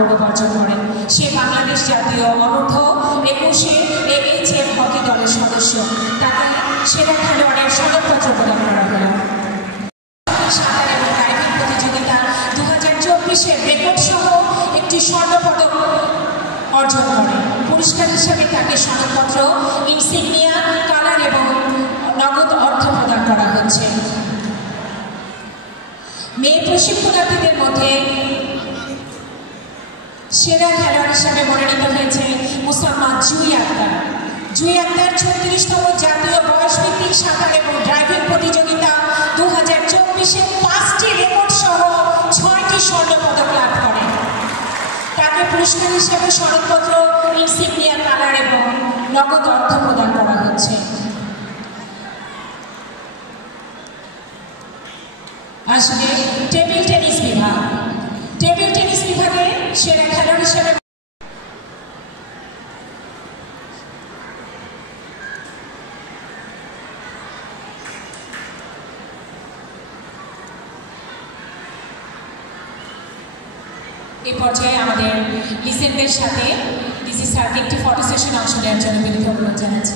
গৌরব অর্জন করেন। সে বাংলাদেশ জাতীয় অনূর্ধ্ব-21 AHF হকি দলের সদস্য। তাকে সেরা খেলোয়াড়ের সনদপত্র প্রদান করা হল। সাঁতার এবং ডাইভিং প্রতিযোগিতা 2024-এর রেকর্ড সহ একটি স্বর্ণপদক অর্জন করে। পুরস্কার হিসেবে তাকে সনদপত্র, ইনসিগনিয়া, কালার এবং নগদ অর্থ প্রদান করা হচ্ছে। মেয়ে প্রশিক্ষণার্থীদের মধ্যে সেরা খেলোয়াড় হিসাবে মনোনীত হয়েছে মুসাম্মদ জুই আক্তার। জুই আক্তার 36তম জাতীয় বয়সভিত্তিক সাঁতার এবং ড্রাইভিং প্রতিযোগিতা 2024-এ 5টি রেকর্ড সহ 6টি স্বর্ণপদক লাভ করেন। তাকে পুরস্কার হিসেবে সনদপত্র, ইনসিগনিয়া, কালার এবং নগদ অর্থ প্রদান করা হচ্ছে। আসবে টেবিল টেনিস বিভাগ। টেবিল টেনিস বিভাগে সেরা খেলোয়াড় হিসেবে এই পর্যায়ে আমাদের লিজেন্ডদের সাথে ডিসি স্যারকে একটি ফটো সেশন অংশ নেওয়ার জন্য বিনীত অনুরোধ জানাচ্ছি।